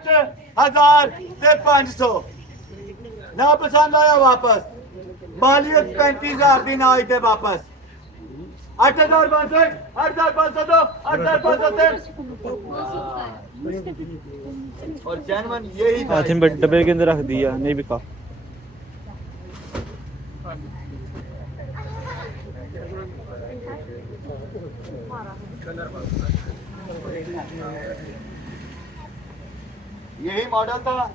5000 ते 500 ना पसंद आया वापस मालियत 35000 दी ना आई थे वापस 8500 8500 दो 8500 और जैनवन यही था हाथी में डब्बे के अंदर रख दिया नहीं बिका यही मॉडल था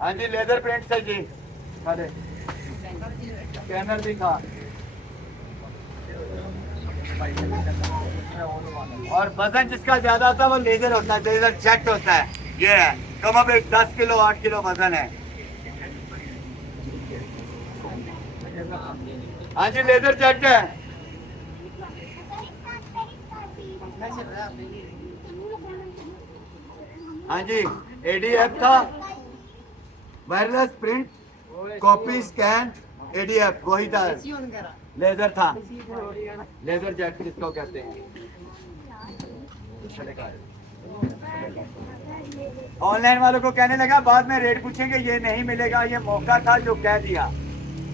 हाँ जी लेदर प्रिंट से जी अरे स्कैनर भी था और वजन जिसका ज्यादा था वो लेजर होता है लेजर जेट होता है ये है कम अब 10 किलो 8 किलो वजन है हाँ जी लेजर जेट है हाँ जी एडीएफ था wireless print copy scan ADF वही था लेजर था लेजर जेट जिसको कहते हैं ऑनलाइन वालों को कहने लगा बाद में रेट पूछेंगे ये नहीं मिलेगा ये मौका था जो कह दिया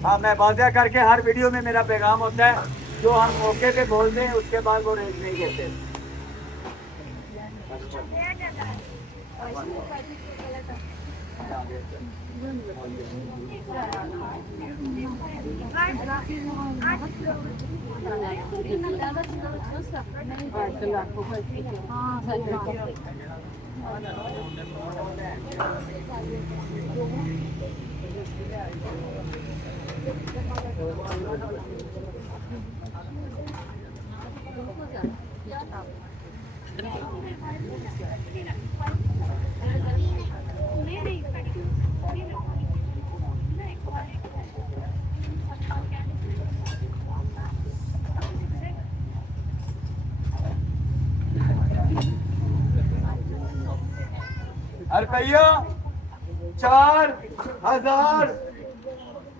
हाँ मैं वाज़ेह करके हर वीडियो में मेरा पैगाम होता है जो हम मौके पे बोल दें उसके बाद वो रेट नहीं देते रुपया 4000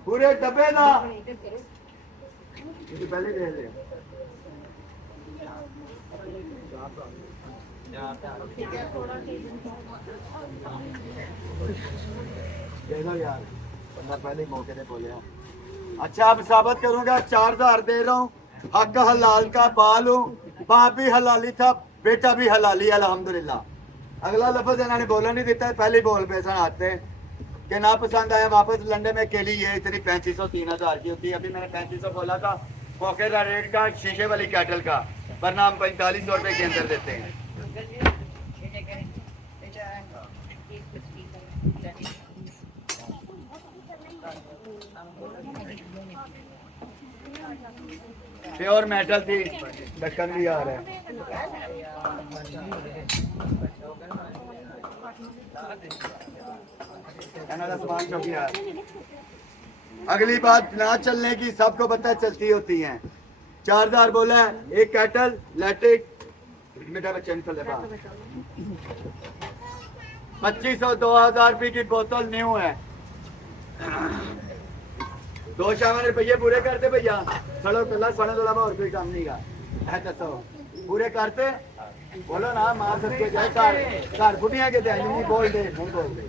पूरे डब्बे ना पहले दे दे यार मैं पहले मौके पे बोले अच्छा अब साबित करूंगा 4000 दे रहा हूँ हक हलाल का बाल हूँ बाप भी हलाली था बेटा भी हलाली अल्हम्दुलिल्लाह अगला लफ्ज इन्होंने बोला नहीं देता पहले बोल पैसा आते कि ना पसंद आया वापस लंडे में के लिए इतनी 3500 3000 की होती है अभी मैंने 3500 बोला था मौके का रेट का शीशे वाली कैटल का वरना हम 4500 रुपए के अंदर देते हैं प्योर मेटल थी ढक्कन भी आ रहा है अगली बात ना चलने की सबको पता चलती होती है 4000 बोला है एक कैटल लैटिक बेटा बच्चे 2500 2000 रुपये की बोतल न्यू है 2 रुपये पूरे करते भैया चलो पहला सोने तो और कोई काम नहीं का दसो पूरे करते बोलो ना मार सकते जाए घर बुढ़िया के नहीं बोल दे नहीं बोल दे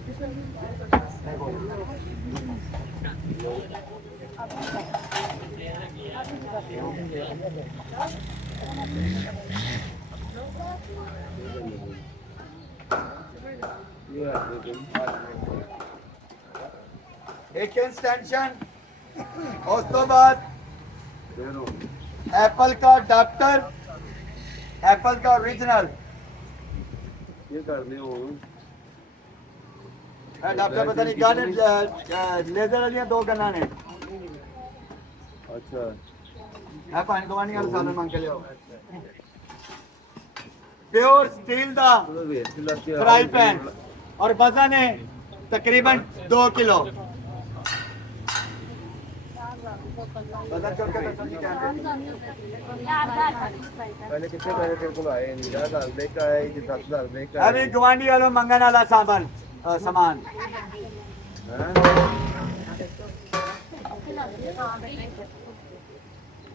एक एक्सटेंशन उस तो बाद एप्पल का अडाप्टर एप्पल का ओरिजिनल ये करने हो अडाप्टर पता नहीं गाने लेजर वाली 2 गन्ना ने अच्छा है पानी गवानी वाला सालन मांग के लियो प्योर स्टील दा फ्राई पैन और वजन है तकरीबन 2 किलो पहले कितने पैसे तेरे को आए 10,000 रुपए का है कि 10,000 रुपए का अभी गवांडी वालों मंगन वाला सामान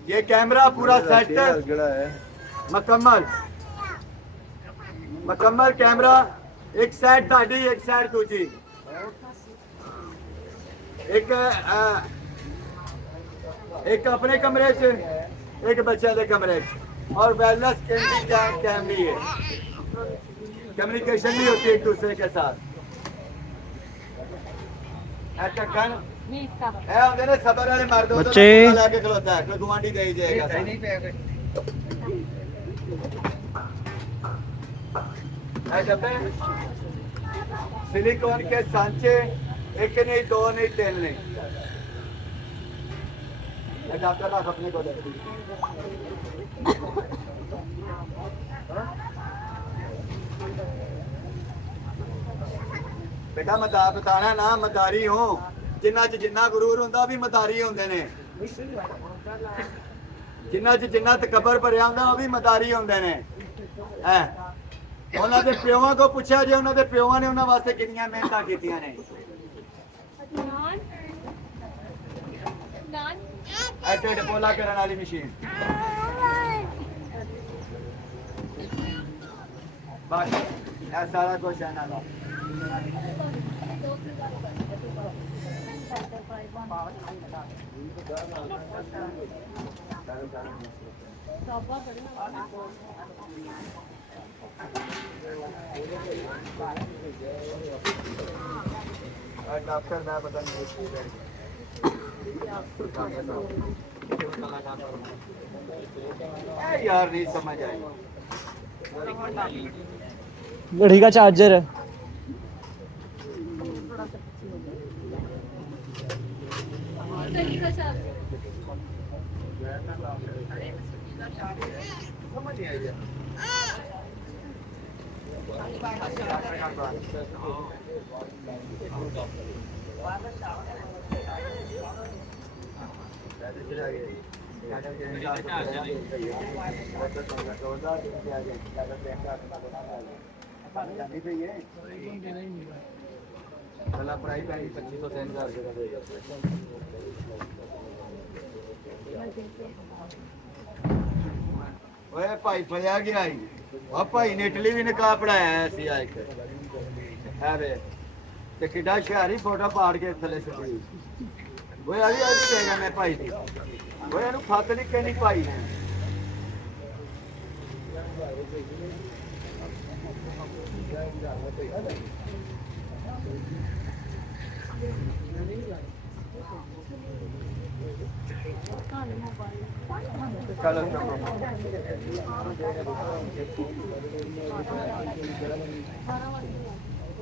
ये कैमरा पूरा सेट ਜਿਹੜਾ ਹੈ मुकम्मल मुकम्मल कैमरा एक साइड ताड़ी एक साइड दूजी एक अपने कमरे च एक बच्चे के कमरे च और वेलनेस कैमरी है कम्युनिकेशन भी होती है एक दूसरे के साथ ढक्कन ਇਹ ਹੁੰਦੇ ਨੇ ਸਬਰ ਵਾਲੇ ਮਰਦ ਉਹਦਾ ਬੱਚੇ। ਪਤਾ ਲੈ ਕੇ ਖਲੋਤਾ ਹੈ ਕੋਈ ਗੁਆਂਢੀ ਦੇ ਹੀ ਜਾਏਗਾ ਨਹੀਂ ਪਿਆ ਕੋਈ ऐ डब्बे सिलिकॉन के सांचे एक नहीं दो नहीं तीन नहीं डॉक्टर रख अपने को दे बेटा मदा बताना ना मदारी हो जिन्ना च जिन्ना गुरूर हुंदा भी मदारी हुंदे ने जिन्ना च जिन्ना तकबर भरिया हुंदा ਉਹ ਵੀ ਮਦਾਰੀ ਹੁੰਦੇ ਨੇ ਹੈ ਉਹਨਾਂ ਦੇ ਪਿਓਾਂ ਤੋਂ ਪੁੱਛਿਆ ਜੇ ਉਹਨਾਂ ਦੇ ਪਿਓਾਂ ਨੇ ਉਹਨਾਂ ਵਾਸਤੇ ਕਿੰਨੀਆਂ ਮਿਹਨਤਾਂ ਕੀਤੀਆਂ ਨੇ ਐਟੇ ਡਪੋਲਾ ਕਰਨ ਵਾਲੀ ਮਸ਼ੀਨ ਬਸ ਇਹ ਸਾਰਾ ਕੁਝ ਇਹਨਾਂ ਦਾ डॉक्टर मैं पता नहीं यार नहीं समझ आए घड़ी का चार्जर है समझ नहीं आई भला पढ़ाई पैनी 2500 ओए भाई फड़िया गया ही और भाई ने इटली भी निकाह पढ़ाया सी एक है वे ते किड्डा शहरी फोटो पाड़ के थले छड़ी ओए आ कहेगा मैं भाई दी ओए एनु फत नहीं कहनी भाई ने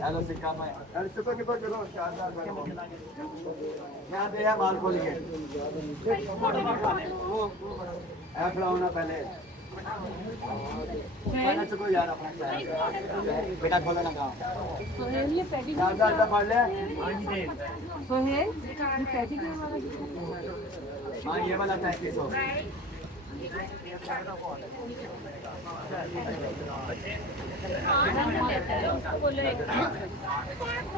हेलो सिक्का मैं अरे चुप के चलो 4000 यहां दे है माल खोल के ऐ फलाना पहले पहले चुको यार अपना बेटा खोलो ना गांव सोहेल ये पैकिंग 4000 का माल ले सोहेल ये पैकिंग वाला हां ये वाला पैकेज हो बोलो